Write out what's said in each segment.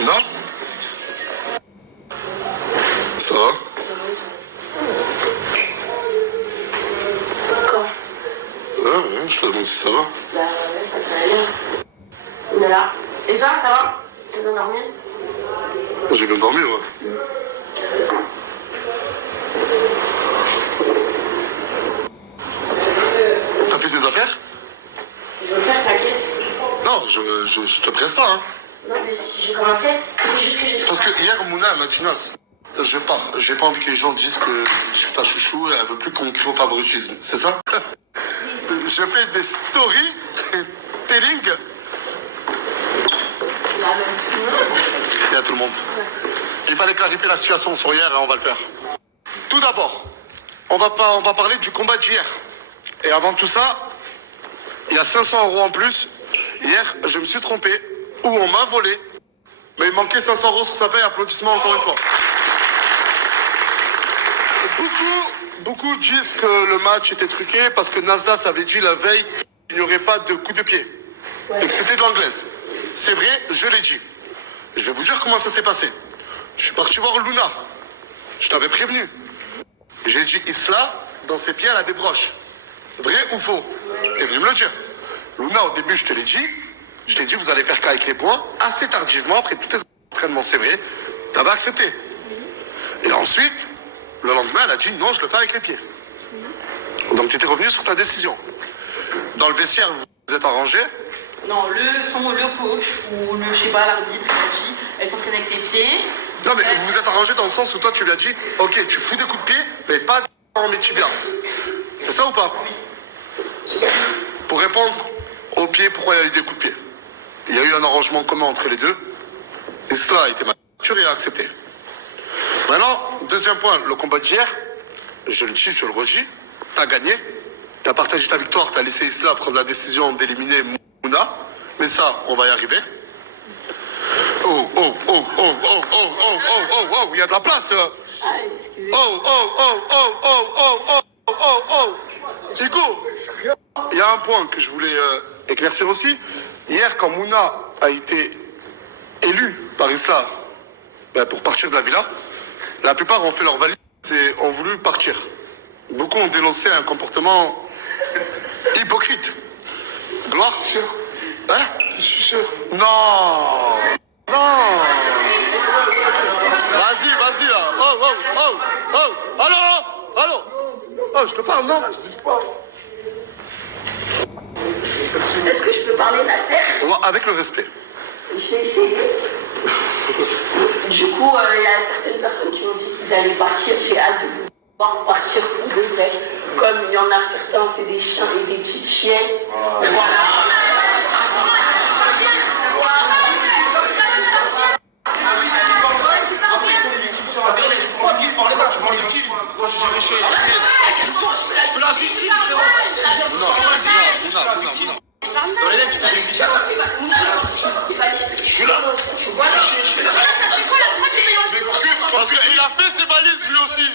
Non? Ça va? Quoi? Ouais, je te demande si ça va. Bah ouais, ça va bien. On est là. Et toi, ça va? Tu vas dormir? J'ai bien dormi, ouais. T'as fait tes affaires? Je veux faire, t'inquiète. Non, je te presse pas, hein. Non, mais si j'ai commencé, c'est juste que j'ai... Parce que hier, Mouna, elle m'a dit, Nas, je pars. J'ai pas envie que les gens disent que je suis ta chouchou et elle veut plus qu'on crie au favoritisme. C'est ça? Je fais des stories telling. La même tout le monde. Il y a tout le monde. Il fallait clarifier la situation sur hier et on va le faire. Tout d'abord, on va parler du combat d'hier. Et avant tout ça, il y a 500 € en plus. Hier, je me suis trompé, ou on m'a volé. Mais il manquait 500 € sur sa paye. Applaudissements encore une fois. Beaucoup disent que le match était truqué parce que Nasdaq avait dit la veille qu'il n'y aurait pas de coup de pied. Et que c'était de l'anglaise. C'est vrai, je l'ai dit. Je vais vous dire comment ça s'est passé. Je suis parti voir Luna. Je t'avais prévenu. J'ai dit Isla, dans ses pieds, elle a des broches. Vrai ou faux? T'es venu me le dire. Luna, au début, je te l'ai dit. Je t'ai dit, vous allez faire qu'avec les poings. Assez tardivement, après tous tes entraînements, c'est vrai. T'avais accepté. Et ensuite, le lendemain, elle a dit non, je le fais avec les pieds. Donc tu étais revenu sur ta décision. Dans le vestiaire, vous vous êtes arrangé? Non, le coach ou je sais pas, l'arbitre, il a dit, elle s'entraîne avec les pieds. Non, mais vous vous êtes arrangé dans le sens où toi, tu lui as dit, ok, tu fous des coups de pied, mais pas en mes tibias. C'est ça ou pas? Oui. Pour répondre au pied, pourquoi il y a eu des coups de pied? Il y a eu un arrangement commun entre les deux. Et cela a été mature et a accepté. Maintenant, deuxième point, le combat d'hier, je le dis, je le redis, t'as gagné, t'as partagé ta victoire, t'as laissé Isla prendre la décision d'éliminer Mouna, mais ça, on va y arriver. Oh, il y a de la place. Ah, excusez-moi. Hugo, il y a un point que je voulais éclaircir aussi. Hier, quand Mouna a été élue par Isla pour partir de la villa, la plupart ont fait leur valise et ont voulu partir. Beaucoup ont dénoncé un comportement hypocrite. Gloire? Sûr. Hein? Je suis sûr. Non. Non. Vas-y là. Oh. Allô. Oh, je te parle, non? Je dis pas. Est-ce que je peux parler, Nasser? Avec le respect. Je vais essayer. Du coup, il y a certaines personnes qui m'ont dit qu'ils allaient partir. J'ai hâte de vous voir partir pour de vrai. Comme il y en a certains, c'est des chiens et des petites chiennes. Mais voilà. Je suis là. Parce qu'il a fait ses valises lui aussi.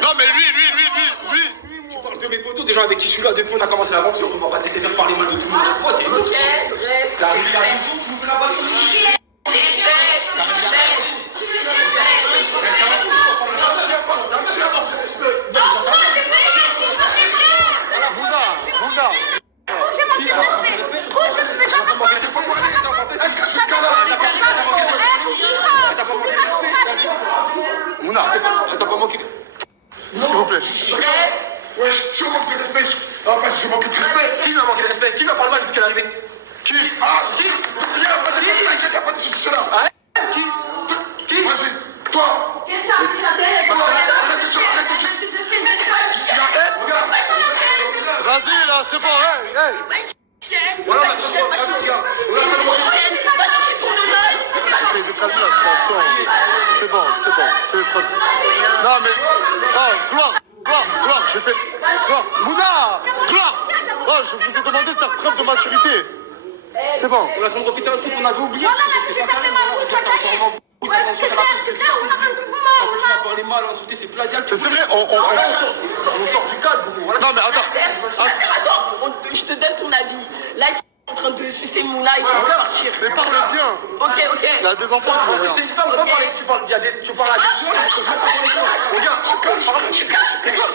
Non mais lui. Tu parles de mes potos, des gens avec qui je suis là depuis qu'on a commencé l'aventure, on va pas te laisser faire parler mal de tout le monde à chaque fois, t'es une Ok, bref. T'as arrivé à toujours, je vous fais la balle. Mouna. Est-ce que je suis canard? Mouna, T'as pas manqué. s'il vous plaît. Ouais, si on manque de respect, si on manque de respect, qui lui a manqué de respect? Qui lui a parlé mal depuis qu'elle est arrivée? Qui? Qui? Il y a pas de soucis là. Qui? Vas-y, toi. Question Vas-y là, c'est bon, hey. Voilà, maintenant, regarde. Essaye de calmer la situation. C'est bon. Fais preuve. Non mais, Gloire, j'ai fait... Gloire, Mouna. Oh, je vous ai demandé de faire preuve de maturité. C'est bon. On a fait profiter un truc qu'on avait oublié. Non, j'ai fermé ma bouche, ça y est. Ouais, c'est clair, on a rendu On continue à parler mal, insulter, c'est plagiat. C'est vrai, on sort du cadre, gros. Voilà. Non mais attends. Attends, je te donne ton avis. Là, ils sont train de sucer Mouna et qui va partir. Mais parle bien. Ok. Il y a des enfants qui vont C'est rien. une femme, on va parler. Tu parles à des gens, tu regarde, c'est quoi,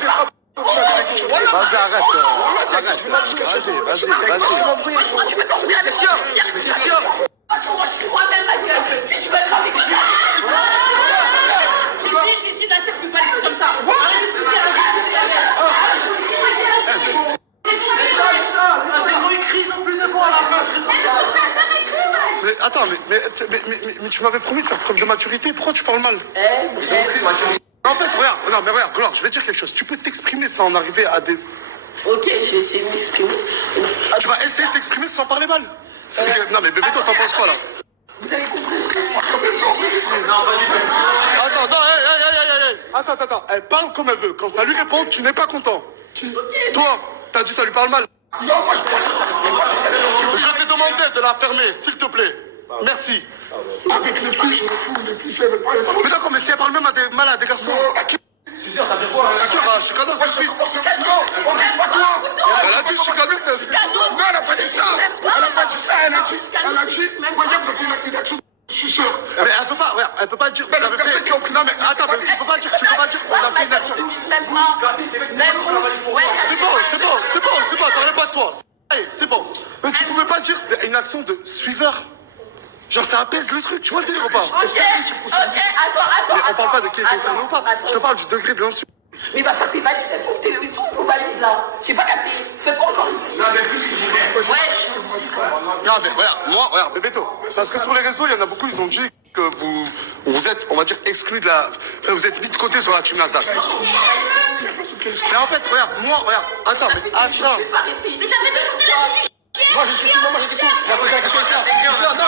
Vas-y, arrête. Vas-y. Moi, je pense que je me tords bien avec toi. Moi, je suis moi-même, ma gueule. Si tu veux être avec moi, Je t'ai dit, Nasser, tu peux pas dire comme ça. Arrête de me il crie en plus de fois à la fin. Mais attends, mais tu m'avais promis de faire preuve de maturité. Pourquoi tu parles mal? En fait, regarde, Gloire, je vais te dire quelque chose. Tu peux t'exprimer sans en arriver à des... ok, je vais essayer de m'exprimer. Tu vas essayer de t'exprimer sans parler mal. Non, mais bébé, toi, t'en penses quoi, là? Vous avez compris ce que Attends. Elle parle comme elle veut. Quand ça lui répond, tu n'es pas content. Ok. Toi, t'as dit ça lui parle mal. Non, moi je pense. Je t'ai demandé de la fermer, s'il te plaît. Merci. Avec les filles, je me fous. Les filles, elles veulent pas les parler. Mais d'accord, mais si elle parle même mal à des garçons. C'est sûr, ça veut dire quoi? C'est sûr, je suis cadeau, c'est suite. Non, on dit pas toi. Elle a dit, je suis cadeau, c'est... Non, elle a pas dit ça. Elle a pas dit ça. Elle a dit, regarde, vous avez une action. Je suis sûr. Mais elle peut pas dire que vous avez fait... Non, mais attends, mais tu peux pas dire qu'on a fait une action. C'est bon, parlez pas de toi. C'est bon. Mais tu pouvais pas dire une action de suiveur. Genre, ça apaise le truc, tu vois le délire ou pas? Ok, attends. Mais on parle pas de qui est concerné ou pas. Je te parle du degré de l'insulte. Mais va faire tes valises, elles sont vos valises là. J'ai pas capté. Faites quoi encore ici? Non, mais plus, c'est Wesh. Non, mais regarde, Bébéto. Parce que sur les réseaux, il y en a beaucoup, ils ont dit que vous êtes, on va dire, exclus de la... Enfin, vous êtes mis de côté sur la team Nasdaq. Mais en fait, regarde, attends. Je vais pas rester ici. Moi j'ai une question, Il a posé la question Isla. Isla, non,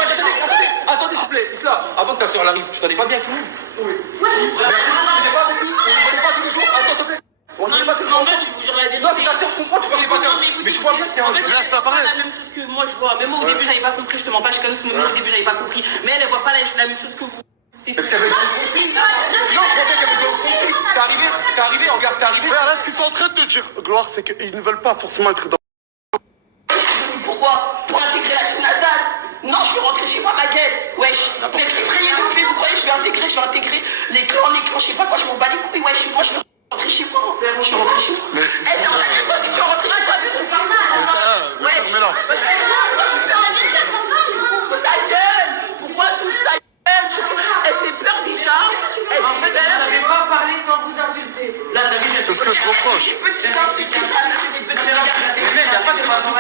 attendez s'il vous plaît. Isla, avant que ta soeur arrive, tu t'en es pas bien avec nous? Oui. Merci, on n'était pas avec nous, on ne connaît pas tous les jours. Attends s'il te plaît. On ne connaît pas tous les jours. Non, c'est ta soeur, je comprends, tu connais pas bien. Mais tu vois bien qu'il y a un... Là, ça paraît. la même chose que moi, je vois. Même moi, au début, j'avais pas compris. Je te mens pas, je connais ce moment. Au début, j'avais pas compris. Mais elle voit pas la même chose que vous. Parce qu'elle veut du conflit. Non, je crois bien qu'elle veut du conflit. T'es arrivé, regarde, t'es arrivé. Regarde, là, ce qu'ils sont en train de te dire, Gloire, c'est qu'ils ne veulent pas forcément être dans... Pourquoi? Pour intégrer la team Nasdaq? Non, je vais rentrer chez moi, ma gueule. Wesh, vous êtes effrayés de clés, vous croyez que je vais intégrer les clans, je sais pas quoi, je m'en bats les couilles. Wesh, moi je vais rentrer chez moi. Je vais rentrer chez moi. Eh, c'est en fait, toi, si tu vas rentrer chez toi, tu parles mal. Wesh, parce que moi, je suis en ville, ta gueule. Pourquoi tout ta gueule? Elle fait peur déjà. En fait, elle n'avait pas parlé sans vous insulter. Là, t'as vu, C'est ce que je reproche. Petite insulte, ça fait des petites insultes. Mais il n'y a pas de façon.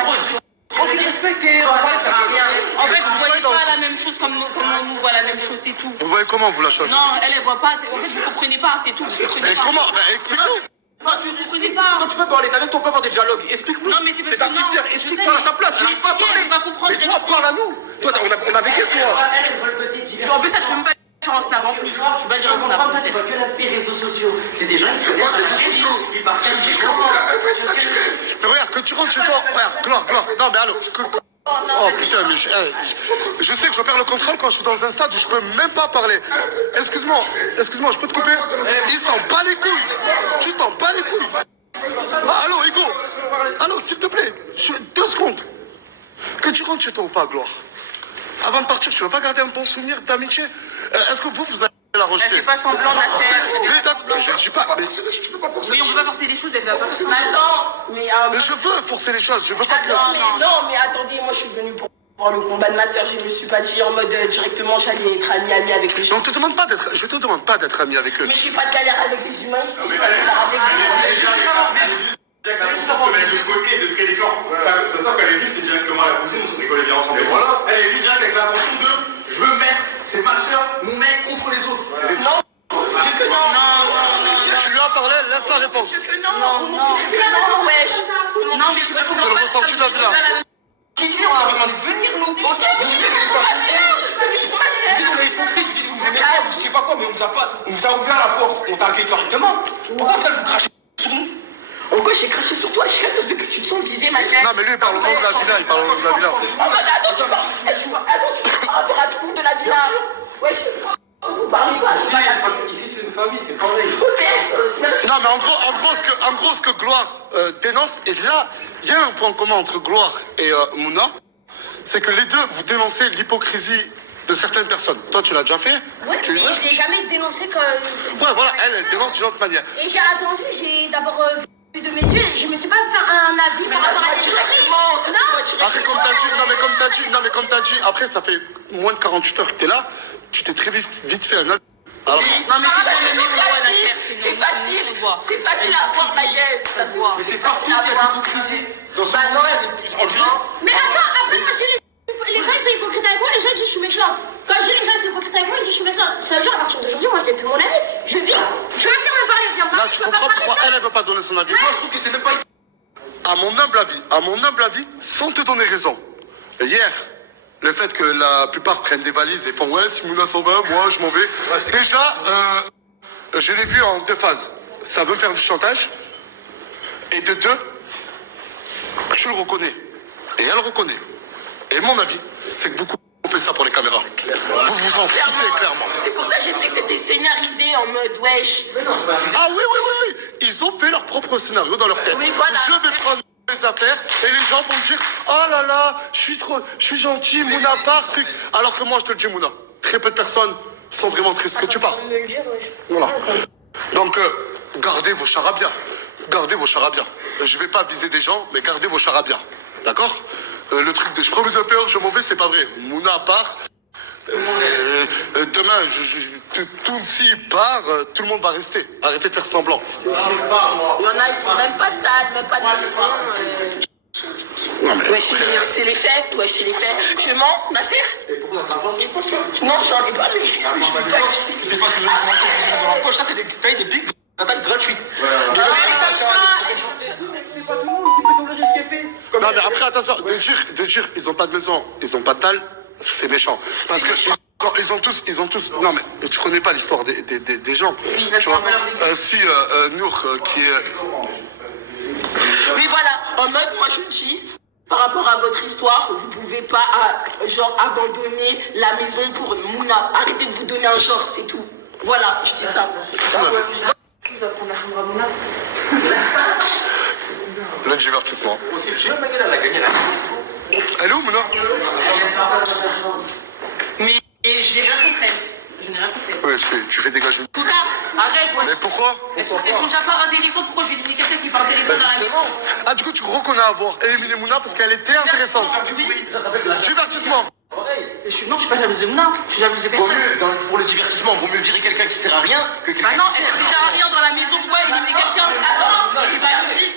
On les respecte et on va faire rien. En fait, vous voyez pas la même chose comme nous voit la même chose, c'est tout. Vous voyez comment, vous, la chose? Non, elle voit pas. En fait, vous comprenez pas, c'est tout. Vous comprenez Mais pas. comment? Ben, explique-nous. Non, tu ne comprenez pas. Quand tu peux parler, t'as même ton père faire des dialogues. Explique-nous. Non, mais c'est parce C'est ta que petite non, sœur. je Explique-moi à sais. sa place. Je n'arrive pas à parler. Elle va comprendre. Mais toi, parle à nous. Toi, on a vécu toi. Elle veut le côté divers. En plus, ça, je peux même pas dire en snap en plus. Je peux pas dire en snap. Tu vois que l'aspect réseaux sociaux. C'est des gens qui se regardent réseaux sociaux. Ils partagent des Mais regarde, que tu rentres chez toi... Regarde, Gloire. Non, mais allô. Oh putain, mais je sais que je perds le contrôle quand je suis dans un stade où je peux même pas parler. Excuse-moi, je peux te couper? Il s'en bat les couilles. Tu t'en bats les couilles. Ah, allô, Hugo. Allô, s'il te plaît. 2 secondes. Que tu rentres chez toi ou pas, Gloire? Avant de partir, tu veux pas garder un bon souvenir d'amitié? Est-ce que vous allez la Elle rejeter? fait pas semblant d'affaire. Mais d'accord, je suis pas... Mais Tu peux pas forcer. Oui, on peut pas forcer les choses, elle va pas forcer. Mais attends, je veux forcer les choses, je veux pas que... Non, mais attendez, moi je suis venue pour voir le combat de ma soeur. Je me suis pas dit en mode directement j'allais être amie avec les gens. Non, je te demande pas d'être ami avec eux. Mais je suis pas de galère avec les humains ici. Je suis pas de galère avec vous. Jackson se mettre de côté et de créer des clans. Sa soeur, quand elle est venue, c'était directement à la cousine, on se rigolait bien ensemble. Et voilà, elle est venue direct avec l'intention de je veux mettre, c'est ma soeur, mon mec contre les autres. Non, je que non. Tu lui as parlé, laisse la réponse. Je que non. Je que non, wesh. Non, mais tu vas C'est le ressenti d'un village. Qui est? On avait demandé de venir, nous. Ok, mais je vais pour ma soeur. Vous dites on est hypocrite, vous dites vous aimez pas, vous savez pas quoi, mais on vous a ouvert la porte, on t'a accueilli correctement. Pourquoi vous allez vous cracher sur nous? Pourquoi j'ai craché sur toi? Je suis parce que tu te sens visé, ma gueule. Non, mais lui, il parle au nom de la villa, il parle au nom de la villa. Oh, mais attends, tu parles par rapport à tout le monde de la villa. Ouais, vous parlez pas, je suis pas d'accord. Ici, c'est une famille, c'est pareil. Ok, Non, mais en gros, ce que Gloire dénonce, et là, il y a un point commun entre Gloire et Mouna, c'est que les deux, vous dénoncez l'hypocrisie de certaines personnes. Toi, tu l'as déjà fait. Ouais, Tu mais lui dis. je l'ai jamais dénoncé quand... Ouais, voilà, elle dénonce d'une autre manière. Et j'ai attendu, j'ai d'abord vu de mes yeux, je me suis pas fait un avis par rapport à des Directement, ça se voit directement. Après, comme t'as dit, comme t'as dit, après, ça fait moins de 48 heures que t'es là, tu t'es très vite fait un avis. Alors, Non, mais Ah, bah, c'est c'est facile à voir, ma gueule, ça se voit. Mais c'est partout qu'il y a de l'hypocrisie. Dans ce Bah non. monde-là, Mais attends, après quand je dis les gens ils sont hypocrites avec moi, les gens ils disent je suis méchant. Quand je dis les gens ils sont hypocrites avec moi, ils disent je suis méchant. Ça veut dire à partir d'aujourd'hui, moi je n'ai plus mon avis. Je vis. Je vais me parler, viens me là, parler, tu je peux pas comprends parler pourquoi ça. elle veut pas donner son avis. moi, je trouve que c'est même pas... À mon humble avis, sans te donner raison. Hier, le fait que la plupart prennent des valises et font ouais, si Mouna s'en va, moi je m'en vais. Déjà, je l'ai vu en deux phases. Ça veut faire du chantage. Et de deux, je le reconnais. Et elle reconnaît. Et mon avis, c'est que beaucoup ont fait ça pour les caméras. Vous vous en foutez clairement. C'est pour ça que j'ai dit que c'était scénarisé en mode wesh. Ah oui. Ils ont fait leur propre scénario dans leur tête. Oui, voilà. Je vais prendre mes affaires et les gens vont me dire oh là là, je suis gentil, Mouna part, truc. Alors que moi, je te le dis, Mouna, très peu de personnes sont vraiment tristes que tu pars. Me le dire, ouais. Voilà. Donc, gardez vos charabia. Gardez vos charabia. Je vais pas viser des gens, mais gardez vos charabia. D'accord? Le truc de je prends mes affaires, je m'en vais, c'est pas vrai. Mouna part. Demain, Tounsi part, tout le monde va rester. Arrêtez de faire semblant. Il y en a, ils sont même pas de table, même pas de maison. Non, mais Wesh, c'est les faits, wesh, c'est les faits. Je mens, Nasser? Et pourquoi t'as de l'argent? Non, j'en ai pas, mais je suis pas Tu sais pas ce que je veux dire dans la poche, ça c'est des payes des pics d'attaque gratuites. C'est pas tout le monde qui peut tolérer ce qu'elle fait. Non, mais après, attention, de dire ils ont pas de maison, ils ont pas de tal, c'est méchant. Parce que ils ont tous. Non, mais tu connais pas l'histoire des gens. Tu vois, si Nour, qui est. Oui, voilà, en mode, moi je dis, par rapport à votre histoire, vous pouvez pas, genre, abandonner la maison pour Mouna. Arrêtez de vous donner un genre, c'est tout. Voilà, je dis ça. C'est son avis. Qui va prendre la chambre à Mouna? Le divertissement. Aussi, j'ai même elle a gagné la Elle est où, Mouna? Mais j'ai rien contre elle. Je n'ai rien contre elle. Ouais, tu fais dégager. Coutard, arrête, ouais. Mais pourquoi? Elles sont déjà pas intéressantes. Pourquoi je vais donner quelqu'un qui est pas intéressant dans la vie? Ah, du coup, tu reconnais avoir éliminé Mouna parce qu'elle était intéressante. Oui. Ça s'appelle de la Divertissement. Non, je suis pas jalouse de Mouna. Je suis jalouse de Vaut personne. mieux, pour le divertissement, vaut mieux virer quelqu'un qui sert à rien que quelqu'un Bah non, qui elle sert sert déjà à rien dans la maison. Pourquoi éliminer quelqu'un? Attends, C'est pas logique.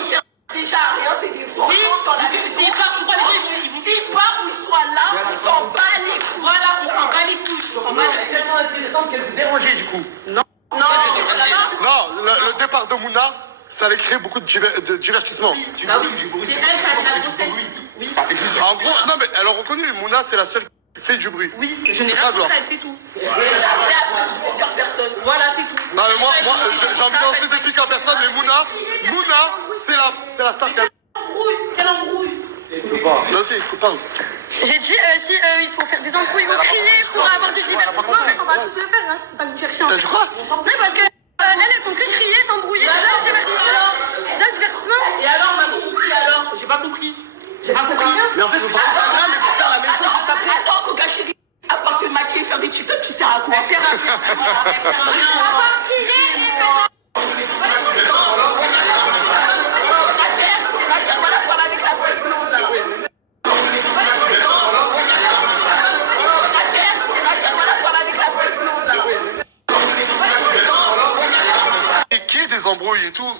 il sert déjà à rien, c'est des Oui, fantômes dans la maison. s'il part, tu crois les gens ils vont... S'il part ou il soit là, on s'en bat les couilles. Voilà, on s'en bat les couilles. On s'en bat les Elle est couilles. tellement intéressante qu'elle vous dérangeait du coup. Non, Non, le départ de Mouna, ça allait créer beaucoup de divertissement. Ah oui, c'est elle qui a de la grosse tête ici. Oui, En gros, non, mais elle a reconnu, Mouna, c'est la seule qui fait du bruit. oui, je n'ai C'est rien ça, contre Gloire. elle, c'est tout. Mais ça plaît après plusieurs personnes. Voilà, c'est tout. Non, mais moi j'ai envie de lancer des pics à personne, mais Mouna, c'est la star qui a. Quelle embrouille. Vas-y, écoute, parle. J'ai dit si il faut faire des embrouilles ou crier pour avoir du divertissement, on va tous le faire, hein, c'est pas que vous cherchez. T'as dit quoi? Non, parce que elles font que crier, s'embrouiller, c'est ça le divertissement. C'est ça le divertissement. Et alors, m'a compris alors? J'ai pas compris. J'ai pas compris. Mais en fait, vous parlez de rien, mais pour faire la même chose juste après. Attends, Coca chérie, à part te maquiller et faire des TikTok, tu sers à quoi? Elle sert à rien. Elle sert à rien. À part crier et faire Ma sœur, voilà, voilà avec la petite blonde là. Ma sœur, voilà, voilà avec la petite blonde là. Et qui est des embrouilles et tout,